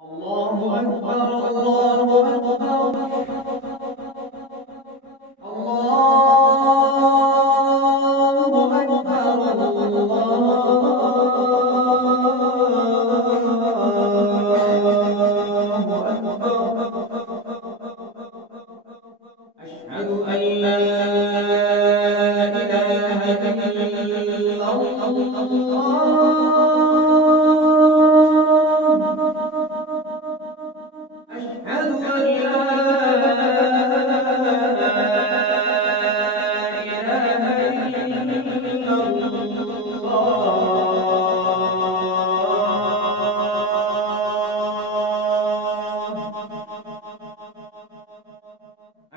الله أكبر الله أكبر الله أكبر أشهد أن لا إله إلا الله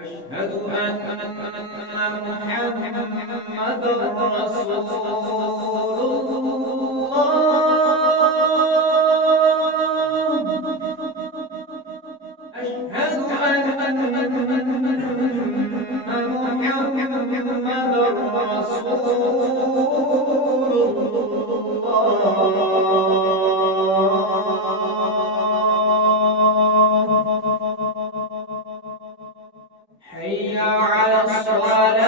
أشهد أن محمدًا رسول الله أشهد أن محمدًا رسول الله حي على الصلاة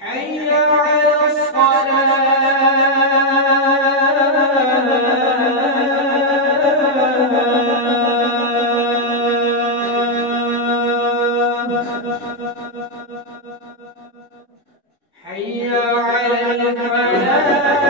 حي على الصلاة حي على الفلاح